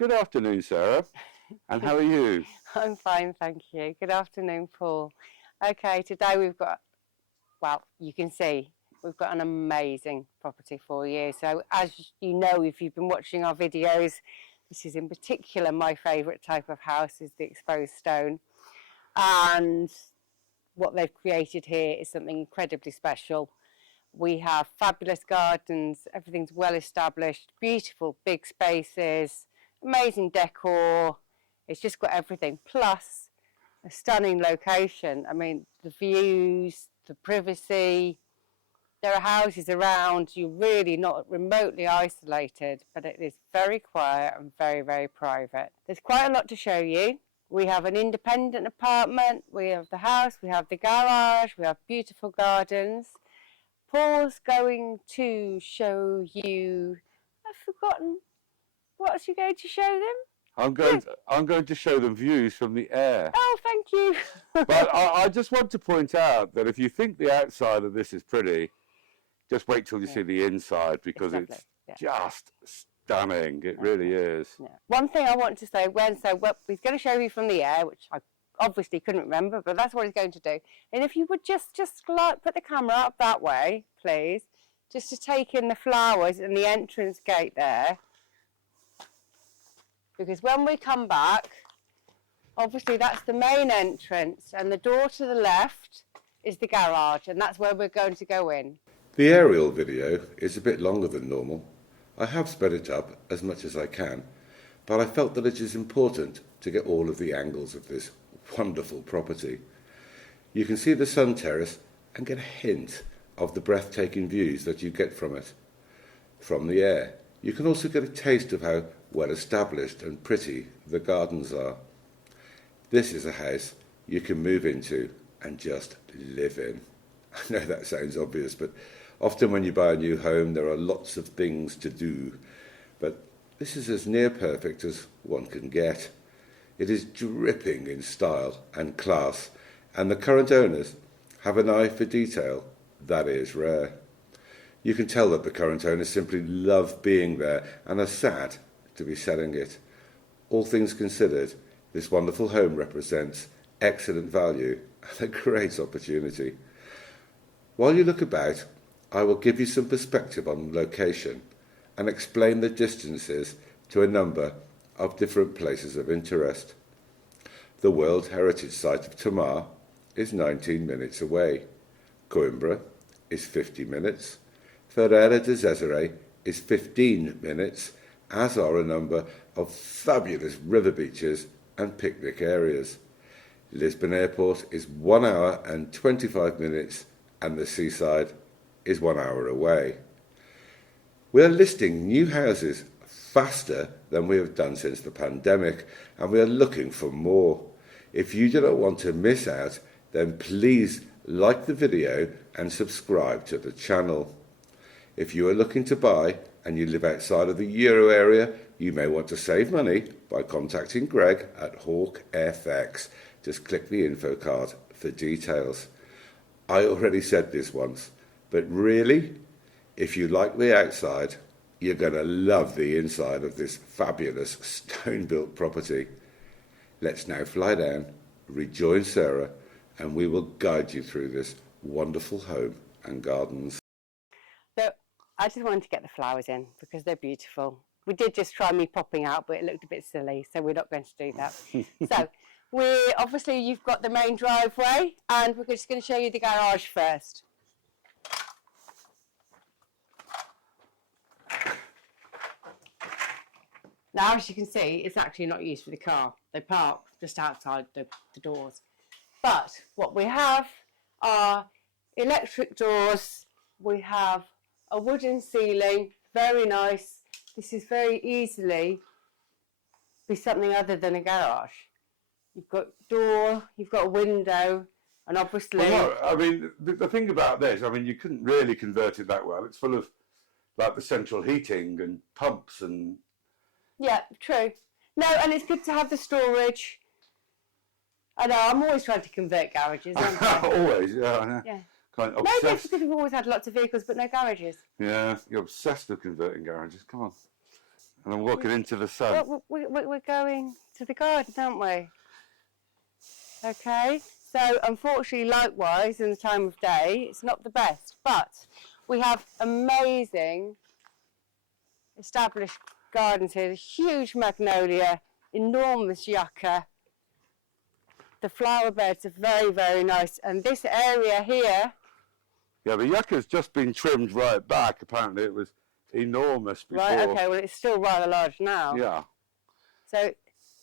Good afternoon, Sarah. And how are you? I'm fine, thank you. Good afternoon, Paul. Okay, today we've got, well, you can see, we've got an amazing property for you. So as you know, if you've been watching our videos, this is in particular my favourite type of house, is the exposed stone. And what they've created here is something incredibly special. We have fabulous gardens, everything's well established, beautiful big spaces, amazing decor. It's just got everything, plus a stunning location. I mean, the views, the privacy, there are houses around, you're really not remotely isolated, but it is very quiet and very, very private. There's quite a lot to show you. We have an independent apartment, we have the house, we have the garage, we have beautiful gardens. Paul's going to show you, I've forgotten, what's he going to show them? I'm going to show them views from the air. Oh, thank you. But I just want to point out that if you think the outside of this is pretty, just wait till you see the inside, because it's just stunning. It really is. Yeah. One thing I want to say, he's going to show you from the air, which I obviously couldn't remember, but that's what he's going to do. And if you would just like put the camera up that way, please, just to take in the flowers and the entrance gate there. Because when we come back, obviously that's the main entrance, and the door to the left is the garage, and that's where we're going to go in. The aerial video is a bit longer than normal. I have sped it up as much as I can, but I felt that it is important to get all of the angles of this wonderful property. You can see the sun terrace and get a hint of the breathtaking views that you get from it. From the air, you can also get a taste of how well established and pretty the gardens are. This is a house you can move into and just live in. I know that sounds obvious, but often when you buy a new home there are lots of things to do, but this is as near perfect as one can get. It is dripping in style and class, and the current owners have an eye for detail that is rare. You can tell that the current owners simply love being there and are sad to be selling it. All things considered, this wonderful home represents excellent value and a great opportunity. While you look about, I will give you some perspective on location and explain the distances to a number of different places of interest. The World Heritage Site of Tamar is 19 minutes away. Coimbra is 50 minutes. Ferreira de Zezere is 15 minutes, as are a number of fabulous river beaches and picnic areas. Lisbon Airport is 1 hour and 25 minutes, and the seaside is 1 hour away. We are listing new houses faster than we have done since the pandemic, and we are looking for more. If you do not want to miss out, then please like the video and subscribe to the channel. If you are looking to buy and you live outside of the Euro area, you may want to save money by contacting Greg at Hawk FX. Just click the info card for details. I already said this once, but really, if you like the outside, you're going to love the inside of this fabulous stone-built property. Let's now fly down, rejoin Sarah, and we will guide you through this wonderful home and gardens. So I just wanted to get the flowers in because they're beautiful. We did just try me popping out, but it looked a bit silly, so we're not going to do that. So obviously you've got the main driveway, and we're just going to show you the garage first. Now, as you can see, it's actually not used for the car. They park just outside the doors. But what we have are electric doors. We have a wooden ceiling, very nice. This is very easily be something other than a garage. You've got a door, you've got a window, and obviously... Well, no, I mean, the thing about this, I mean, you couldn't really convert it that well. It's full of, like, the central heating and pumps and... Yeah, true. No, and it's good to have the storage. I know, I'm always trying to convert garages, aren't I? Always, yeah, I know. Yeah. Kind of Maybe it's obsessed. because we've always had lots of vehicles but no garages. Yeah, you're obsessed with converting garages. Come on. And I'm walking into the sun. Well, we're going to the garden, aren't we? Okay, so unfortunately, likewise, in the time of day, it's not the best, but we have amazing established gardens here. Huge magnolia, enormous yucca. The flower beds are very, very nice, and this area here. Yeah, the yucca's just been trimmed right back. Apparently, it was enormous before. Right. Okay. Well, it's still rather large now. Yeah. So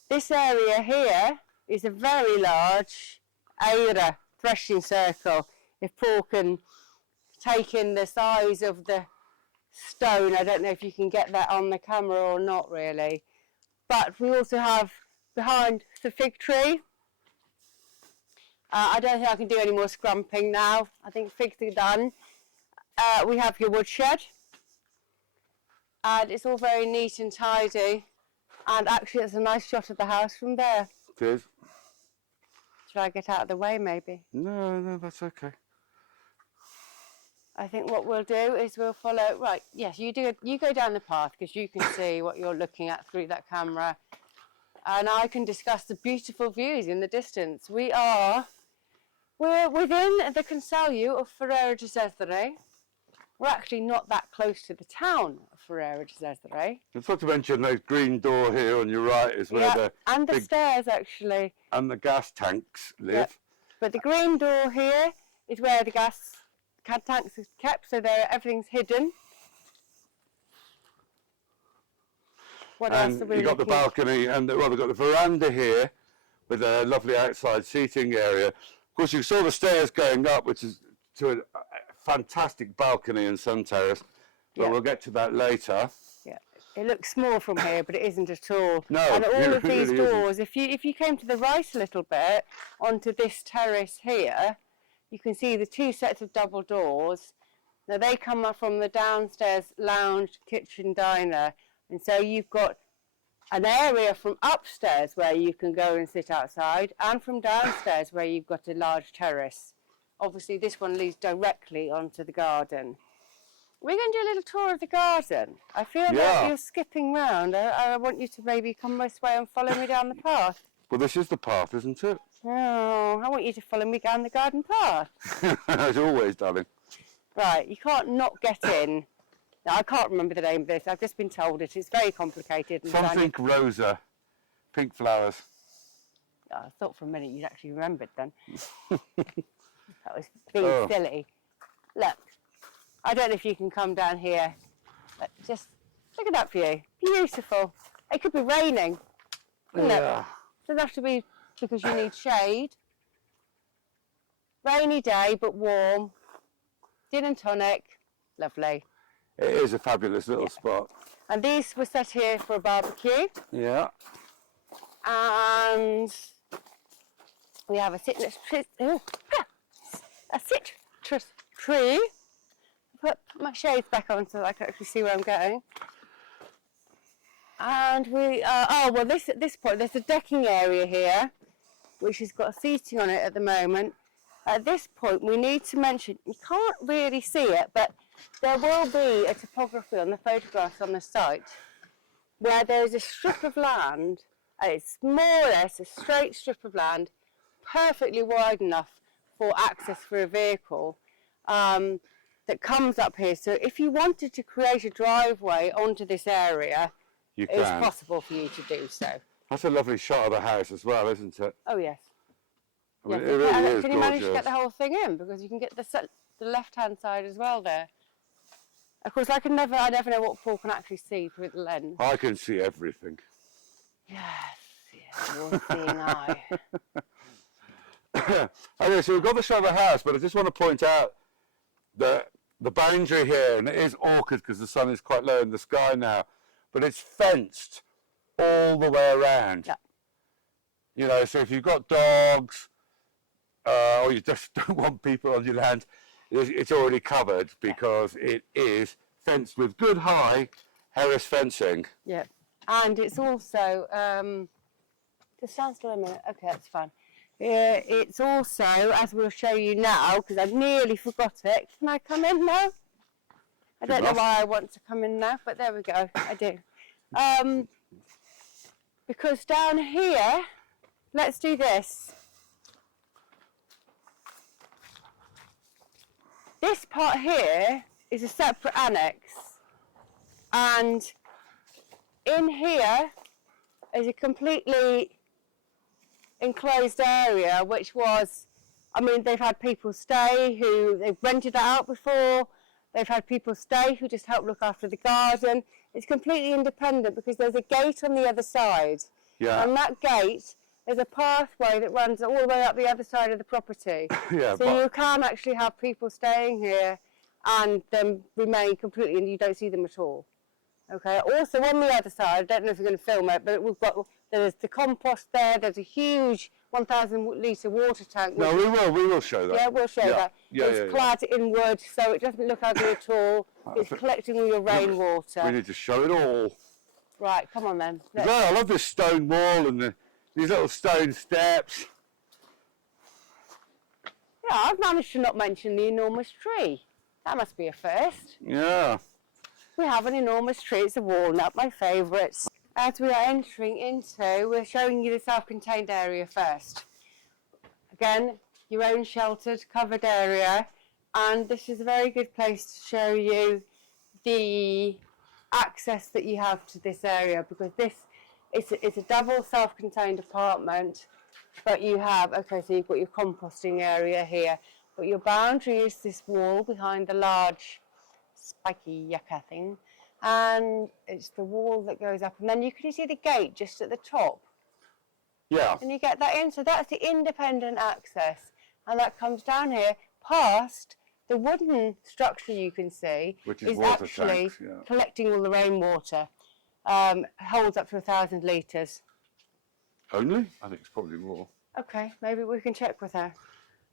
this area here is a very large aira threshing circle. If Paul can take in the size of the stone, I don't know if you can get that on the camera or not really. But we also have behind the fig tree. I don't think I can do any more scrumping now. I think figs are done. We have your woodshed. And it's all very neat and tidy. And actually, it's a nice shot of the house from there. It is. Should I get out of the way, maybe? No, that's okay. I think what we'll do is we'll follow. Right, yes, you go down the path because you can see what you're looking at through that camera. And I can discuss the beautiful views in the distance. We're within the Conselho of Ferreira de Cesare. We're actually not that close to the town of Ferreira de Cesare. I forgot to mention the green door here on your right is where the stairs actually. And the gas tanks live. Yeah. But the green door here is where the gas tanks are kept, so everything's hidden. What else are we you got the balcony, and we've got the veranda here with a lovely outside seating area. Of course, you saw the stairs going up, which is to a fantastic balcony and sun terrace, but we'll get to that later. Yeah, it looks small from here, but it isn't at all. No, and all of these really doors, if you came to the right a little bit onto this terrace here, you can see the two sets of double doors. Now they come up from the downstairs lounge, kitchen, diner, and so you've got an area from upstairs where you can go and sit outside, and from downstairs where you've got a large terrace. Obviously, this one leads directly onto the garden. We're going to do a little tour of the garden. I feel like you're skipping round. I want you to maybe come this way and follow me down the path. Well, this is the path, isn't it? Oh, I want you to follow me down the garden path. As always, darling. Right, you can't not get in. Now, I can't remember the name of this. I've just been told it. It's very complicated. Something rosa, pink flowers. Oh, I thought for a minute you'd actually remembered then. That was being silly. Look, I don't know if you can come down here. But just look at that view. Beautiful. It could be raining. Wouldn't it? It doesn't have to be because you need shade. Rainy day, but warm. Gin and tonic. Lovely. It is a fabulous little spot. And these were set here for a barbecue. Yeah. And we have a citrus tree. Put my shades back on so that I can actually see where I'm going. And we at this point there's a decking area here, which has got seating on it at the moment. At this point, we need to mention, you can't really see it, but there will be a topography on the photographs on the site where there's a strip of land, and it's more or less a straight strip of land, perfectly wide enough for access for a vehicle, that comes up here. So if you wanted to create a driveway onto this area, it's possible for you to do so. That's a lovely shot of the house as well, isn't it? Oh, yes. I mean, it really is can you manage to gorgeous. get the whole thing in? Because you can get the left-hand side as well there. Of course, I never know what Paul can actually see through the lens. I can see everything. Yes, you're seeing eye. Okay, so we've got the shot of the house, but I just want to point out that the boundary here, and it is awkward because the sun is quite low in the sky now, but it's fenced all the way around. Yeah. You know, so if you've got dogs, or you just don't want people on your land, it's already covered because it is fenced with good high Harris fencing. Yeah, and it's also, just stand still a minute, okay, that's fine. It's also, as we'll show you now, because I nearly forgot it, can I come in now? I don't know why I want to come in now, but there we go, I do. Because down here, let's do this. This part here is a separate annex, and in here is a completely enclosed area, which was, I mean, they've had people stay who they've rented that out before. They've had people stay who just help look after the garden. It's completely independent because there's a gate on the other side. Yeah. And that gate, there's a pathway that runs all the way up the other side of the property. Yeah, so you can actually have people staying here and then remain completely, and you don't see them at all. Okay. Also on the other side, I don't know if you're going to film it, but there's the compost there. There's a huge 1,000 litre water tank. No, we will show that. Yeah, we'll show that. Yeah, it's clad in wood, so it doesn't look ugly at all. It's collecting all your rainwater. We need to show it all. Right, come on then. Yeah, I love this stone wall and these little stone steps. Yeah, I've managed to not mention the enormous tree. That must be a first. Yeah. We have an enormous tree. It's a walnut, my favourite. As we are entering into, we're showing you the self-contained area first. Again, your own sheltered, covered area. And this is a very good place to show you the access that you have to this area, because this it's a double self-contained apartment, but you have, okay, so you've got your composting area here, but your boundary is this wall behind the large spiky yucca thing, and it's the wall that goes up, and then you can see the gate just at the top. Yeah. And you get that in, so that's the independent access, and that comes down here past the wooden structure you can see, which is actually tanks, yeah. collecting all the rainwater. Holds up to 1,000 litres. Only? I think it's probably more. Okay, maybe we can check with her.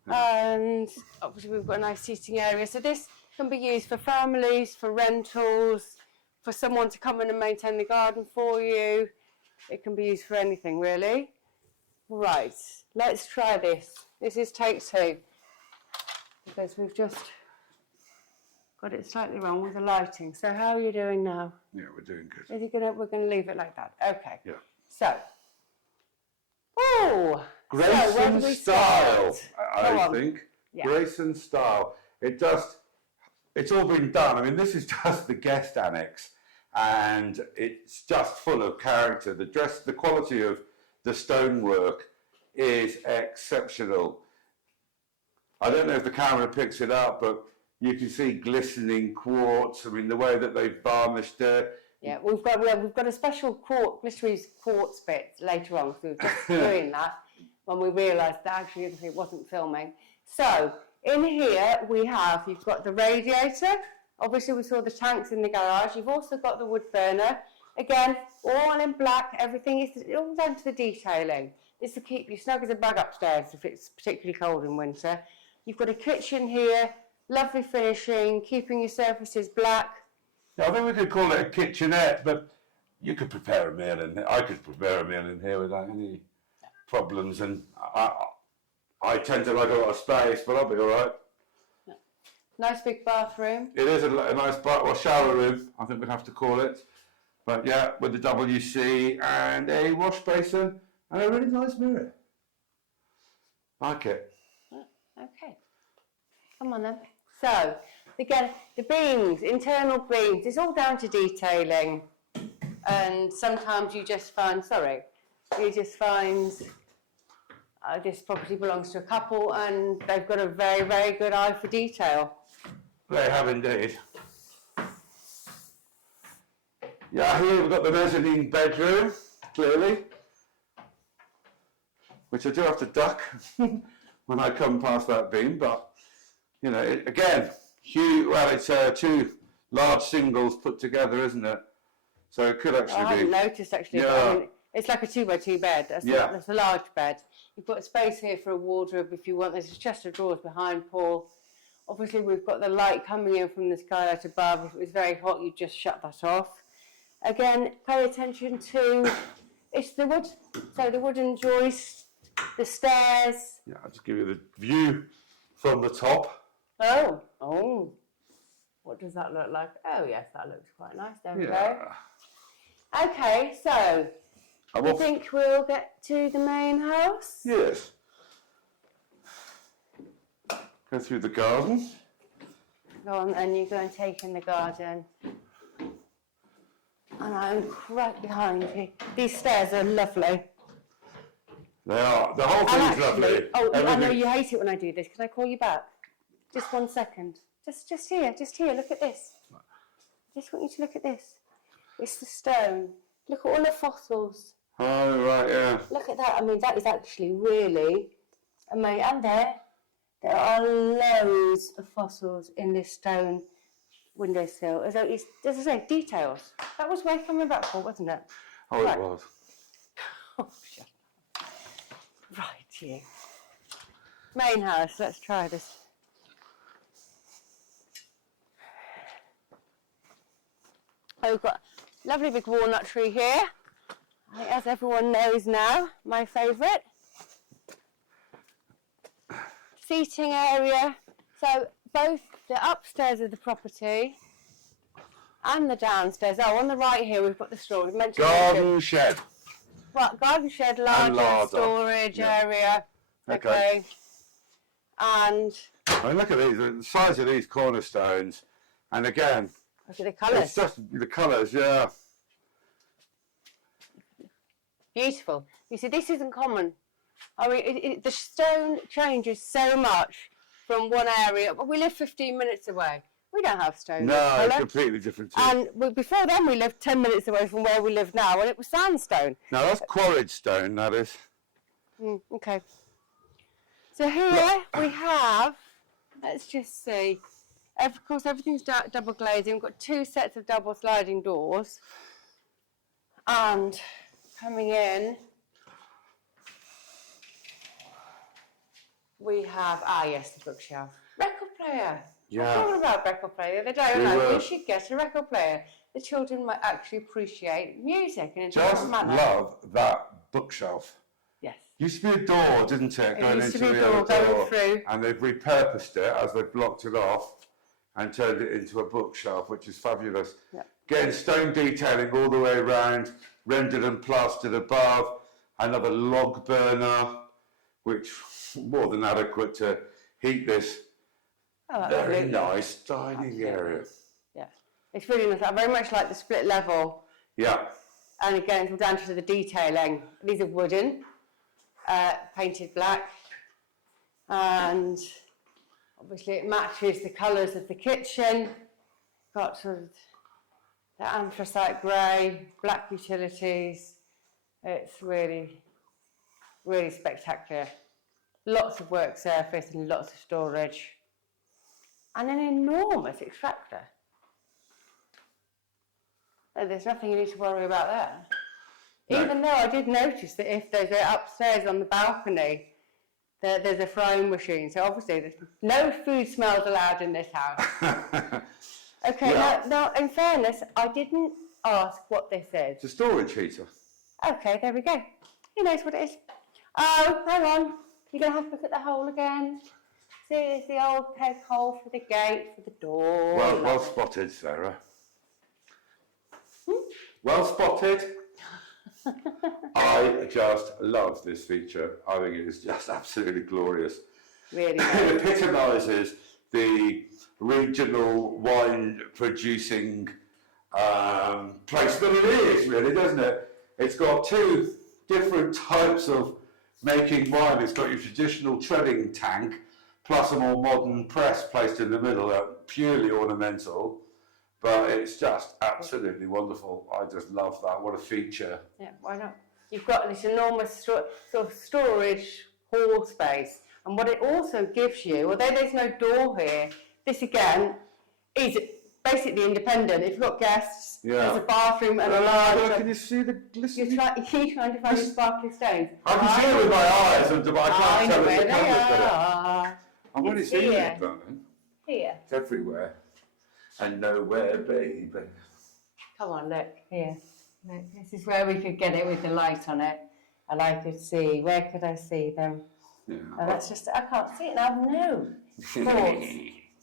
Yeah. And obviously we've got a nice seating area. So this can be used for families, for rentals, for someone to come in and maintain the garden for you. It can be used for anything, really. Right, let's try this. This is take two, because we've just got it slightly wrong with the lighting. So how are you doing now? Yeah, we're doing good. Is it gonna? We're gonna leave it like that. Okay. Yeah. So. Oh. Grace so where and do we style, start? I think. Yeah. Grace and style. It's all been done. I mean, this is just the guest annex, and it's just full of character. The quality of the stonework is exceptional. I don't know if the camera picks it up, but you can see glistening quartz. I mean, the way that they've varnished it. Yeah, we've got a special glittery quartz bit later on, so we're just doing that when we realised that actually it wasn't filming. So in here you've got the radiator. Obviously we saw the tanks in the garage. You've also got the wood burner. Again, all in black. Everything is all down to the detailing. This will keep you snug as a bug upstairs if it's particularly cold in winter. You've got a kitchen here, lovely finishing, keeping your surfaces black. I think we could call it a kitchenette, but you could prepare a meal in here. I could prepare a meal in here without any problems, and I tend to like a lot of space, but I'll be all right. Yeah. Nice big bathroom. It is a nice shower room, I think we'd have to call it. But yeah, with the WC and a wash basin and a really nice mirror. Like it. Okay. Come on then. So, again, the beams, internal beams, it's all down to detailing. And sometimes you just find, this property belongs to a couple and they've got a very, very good eye for detail. They have indeed. Yeah, here we've got the mezzanine bedroom, clearly, which I do have to duck when I come past that beam, but, you know, again, huge, well, it's two large singles put together, isn't it? So it could actually be... I hadn't noticed, actually. Yeah. But I mean, it's like a 2x2 bed. That's a large bed. You've got space here for a wardrobe if you want. There's a chest of drawers behind Paul. Obviously, we've got the light coming in from the skylight above. If it was very hot, you'd just shut that off. Again, pay attention to... It's the wood. So the wooden joist, the stairs. Yeah, I'll just give you the view from the top. Oh. What does that look like? Oh, yes, that looks quite nice. There we go. Okay, so I think we'll get to the main house. Yes. Go through the garden. Go on, and you go and take in the garden. And I'm right behind you. These stairs are lovely. They are. The whole thing's lovely. Oh, I know Everything- you hate it when I do this. Can I call you back? Just 1 second. Just here. Look at this. Just want you to look at this. It's the stone. Look at all the fossils. Oh, right, yeah. Look at that. I mean, that is actually really amazing. And there are loads of fossils in this stone windowsill. As I say, details. That was worth coming back for, wasn't it? Oh, Right. it was. Oh, shut up. Right, you. Main house. Let's try this. Oh, we've got a lovely big walnut tree here. I think, as everyone knows now, my favourite. Seating area. So both the upstairs of the property and the downstairs. Oh, on the right here we've got the store. We've mentioned Garden shed. Right, garden shed, larger larder. storage Yeah. area. Okay. And I mean, look at these, the size of these cornerstones. And again, look at the colours. it's just the colours, yeah. Beautiful. You see, this isn't common. I mean, the stone changes so much from one area. But we live 15 minutes away. We don't have stone. No, this it's colour. completely different too. And before then, we lived 10 minutes away from where we live now, and it was sandstone. Now, that's quarried stone, that is. Okay. So here we have, let's just see. Of course, everything's double glazing. We've got 2 sets of double sliding doors. And coming in, we have, yes, the bookshelf. Record player. Yeah. I was talking about record player the other day. We I know were. we should get a record player. The children might actually appreciate music in a Just different manner. love that bookshelf. Yes. Used to be a door, didn't it? Going used to into be a the door other going through. And they've repurposed it as they've blocked it off and turned it into a bookshelf, which is fabulous. Yeah. Getting stone detailing all the way around, rendered and plastered above, another log burner, which more than adequate to heat this Oh, very absolutely. nice dining area. Yeah, it's really nice. I very much like the split level, Yeah. and again, it's all down to the detailing. These are wooden, painted black, and obviously it matches the colours of the kitchen. Got sort of the anthracite grey, black utilities. It's really, really spectacular. Lots of work surface and lots of storage. And an enormous extractor. Oh, there's nothing you need to worry about there. No. Even though I did notice that if there's upstairs on the balcony, there's a frying machine. So obviously there's no food smells allowed in this house. Okay, Yeah. now in fairness, I didn't ask what this is. It's a storage heater. Okay, there we go. He knows what it is. Oh, hang on. You're going to have to look at the hole again. See, there's the old peg hole for the gate, for the door. Well spotted, Sarah. Well spotted. I just love this feature. I think it is just absolutely glorious. Really It nice. epitomises the regional wine producing place that it is, really, doesn't it? It's got 2 different types of making wine. It's got your traditional treading tank, plus a more modern press placed in the middle, purely ornamental, but it's just absolutely wonderful. I just love that. What a feature. Yeah, why not? You've got this enormous sort of storage hall space, and what it also gives you, although there's no door here, this again is basically independent. If you've got guests, there's a bathroom and a large. Can you see the glistening? You're trying to find the sparkly stones. I can see it with my eyes, but I I can't know tell where if the they camera's got it. are. I've already It's seen here. it, darling. Here. It's everywhere. And nowhere, baby. Come on, look, here. Look, this is where we could get it with the light on it. And I could see, where could I see them? Yeah. Oh, that's just, I can't see it now, no. Thoughts.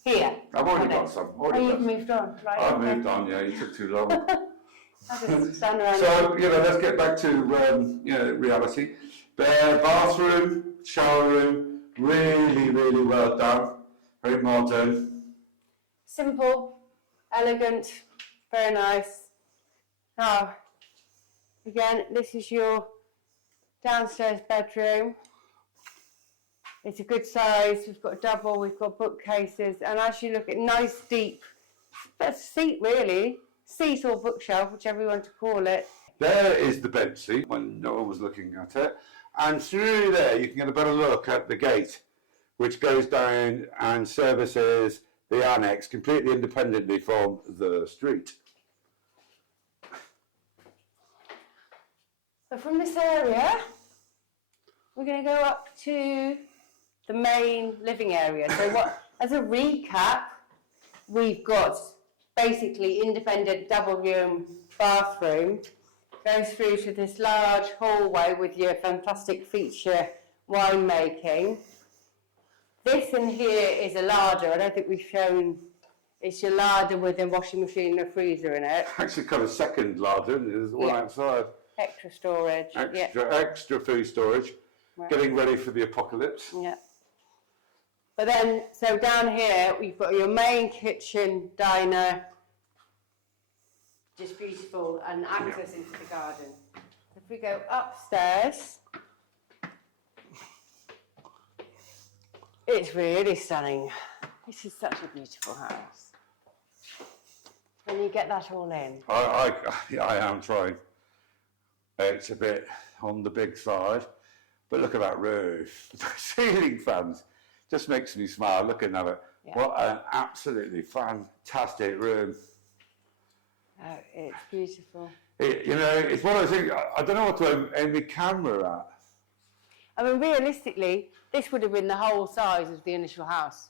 Here. I've already on got it. some. Oh, you've moved on, right? I've okay. moved on, yeah, you took too long. I'll just stand around. So, let's get back to, reality. Bare bathroom, shower room, really, really well done. Very modern. Simple, elegant, very nice. Now, again, this is your downstairs bedroom. It's a good size. We've got a double, we've got bookcases, and as you look at nice deep, that's a seat really, seat or bookshelf, whichever you want to call it. There is the bench seat when no one was looking at it. And through there you can get a better look at the gate, which goes down and services the annex completely independently from the street. So from this area, we're going to go up to the main living area. So as a recap, we've got basically independent double room bathroom, goes through to this large hallway with your fantastic feature winemaking. This in here is a larder. I don't think we've shown, it's your larder with a washing machine and a freezer in it. Actually kind of second larder, and there's one outside. Extra storage. Extra food storage, getting ready for the apocalypse. Yeah. But then, so down here, we've got your main kitchen, diner, just beautiful, and access into the garden. If we go upstairs, it's really stunning. This is such a beautiful house. Can you get that all in? I am trying. It's a bit on the big side, but look at that roof. The ceiling fans just makes me smile looking at it. Yeah. What an absolutely fantastic room. Oh, it's beautiful. It's one of those things, I don't know what to aim the camera at. I mean, realistically, this would have been the whole size of the initial house.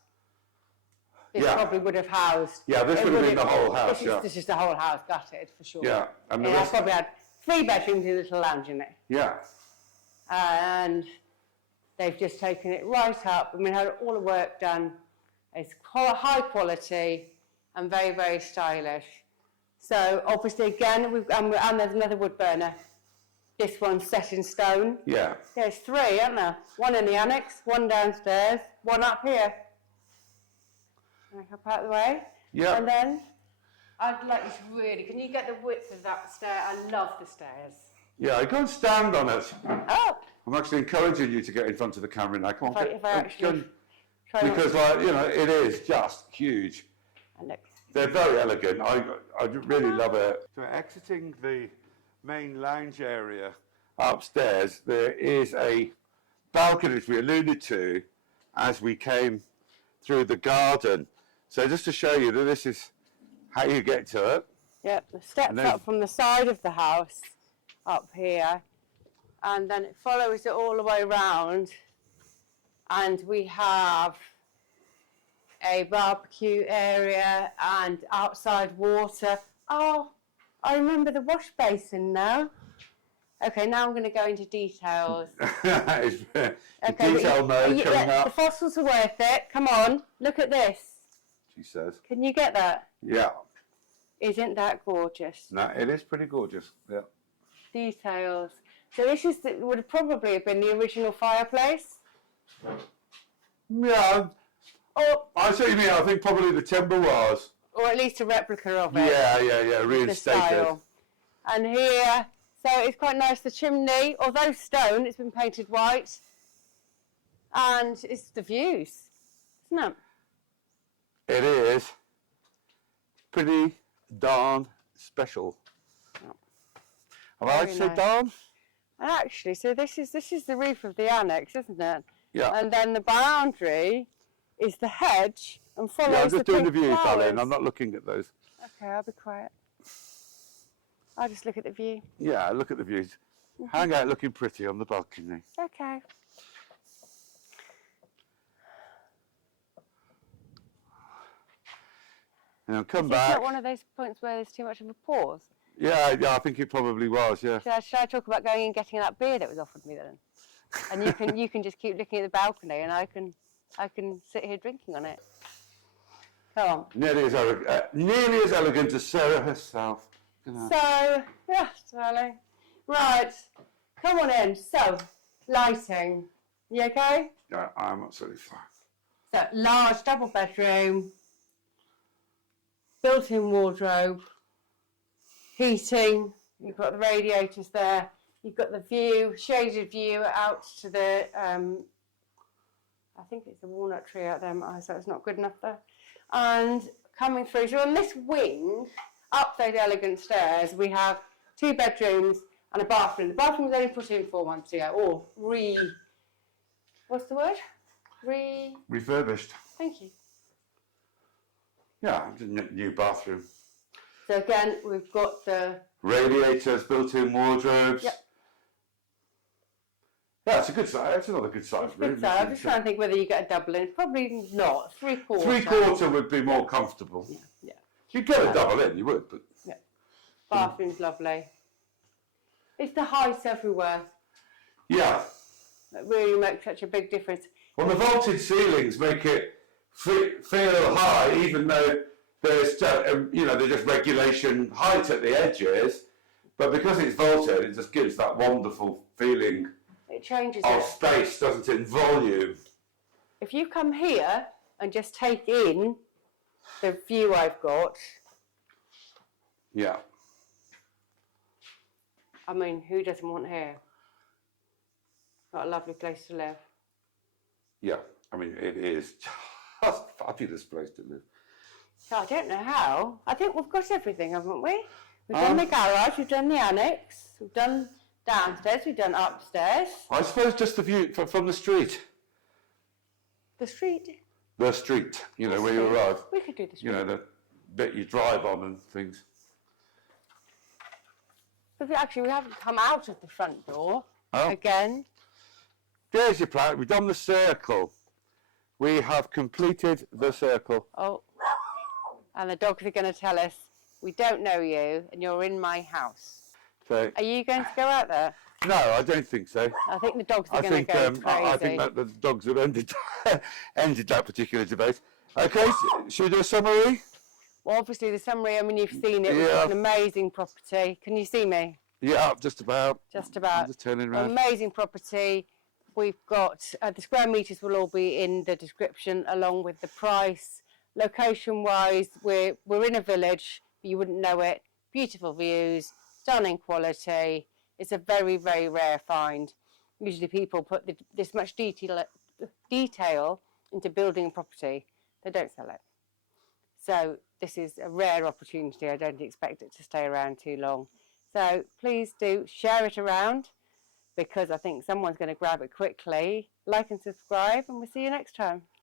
This probably would have housed. Yeah, this would have been the whole house, This is the whole house, gutted, for sure. Yeah, and the I rest... probably had 3 bedrooms and a little lounge in it. Yeah. And they've just taken it right up. I mean, had all the work done. It's high quality and very, very stylish. So obviously, again, and there's another wood burner. This one's set in stone. Yeah. There's 3, aren't there? 1 in the annex, 1 downstairs, 1 up here. Can I hop out of the way? Yeah. And then I'd like you to really, can you get the width of that stair? I love the stairs. Yeah, I can't stand on it. Oh! I'm actually encouraging you to get in front of the camera now. Come on, If I actually try because it is just huge. and look. They're very elegant. I really love it. So exiting the main lounge area upstairs, there is a balcony which we alluded to as we came through the garden. So just to show you that this is how you get to it. Yep, the steps up from the side of the house up here, and then it follows it all the way around, and we have a barbecue area and outside water. Oh, I remember the wash basin now. Okay, now I'm going to go into details. It's detail mode coming The up. fossils are worth it. Come on, look at this. She says. Can you get that? Yeah. Isn't that gorgeous? No, it is pretty gorgeous. Yeah. Details. So this would probably have been the original fireplace. Yeah. Oh, I see what you mean. I think probably the timber was. Or at least a replica of it. Yeah. Reinstated. And here, so it's quite nice. The chimney, although stone, it's been painted white. And it's the views, isn't it? It is pretty darn special. Yep. Have I Very said nice. darn? Actually, so this is the roof of the annex, isn't it? Yeah. And then the boundary is the hedge and follows Yeah, I'm just doing the pink views, flowers. darling. I'm not looking at those. Okay, I'll be quiet. I'll just look at the view. Yeah, look at the views. Hang out looking pretty on the balcony. Okay. Now come Is back. this not one of those points where there's too much of a pause? Yeah, I think it probably was, yeah. Should I talk about going and getting that beer that was offered me then? And you can just keep looking at the balcony, and I can sit here drinking on it. Come on. Nearly as elegant as Sarah herself. So, yeah, darling. Right, come on in. So, lighting. You okay? Yeah, I'm absolutely fine. So, large double bedroom, built-in wardrobe, heating. You've got the radiators there. You've got the view, shaded view out to the, I think it's a walnut tree out there, so it's not good enough there. And coming through, so on this wing, up those elegant stairs, we have 2 bedrooms and a bathroom. The bathroom was only put in 4 months ago, or what's the word? Refurbished. Thank you. Yeah, new bathroom. So again, we've got the Radiators, built-in wardrobes. Yep. Yeah, it's a good size. It's another good size room. good size. I'm just trying to think whether you get a double in. Probably not. 3/4. 3/4 would be more comfortable. Yeah. You'd get a double in, you would, but Yeah. Bathroom's lovely. It's the height everywhere yeah. that really makes such a big difference. Well, the vaulted ceilings make it feel high, even though there's they're just regulation height at the edges. But because it's vaulted, it just gives that wonderful feeling It changes of it. space, doesn't it, in volume? If you come here and just take in the view I've got, Yeah. I mean, who doesn't want here? What a lovely place to live. Yeah. I mean, it is just a fabulous place to live. So I don't know how. I think we've got everything, haven't we? We've done the garage, we've done the annex, we've done downstairs, we've done upstairs. I suppose just the view from the street. The street. The street, where you arrive. We could do the street. The bit you drive on and things. But we haven't come out of the front door Oh. again. There's your plan. We've done the circle. We have completed the circle. Oh, and the dogs are going to tell us, we don't know you and you're in my house. So, Are you going to go out there? no, I don't think so. I think the dogs are I going to think go crazy. I think that the dogs have ended ended that particular debate. Okay, should we do a summary? Well, obviously the summary, I mean, you've seen it. We've Yeah. got an amazing property. Can you see me? Yeah, just about. Just about. I'm just turning around. Amazing property. We've got, the square metres will all be in the description along with the price. Location-wise, we're in a village, but you wouldn't know it. Beautiful views, stunning quality. It's a very, very rare find. Usually people put this much detail into building a property. They don't sell it. So this is a rare opportunity. I don't expect it to stay around too long. So please do share it around, because I think someone's going to grab it quickly. Like and subscribe, and we'll see you next time.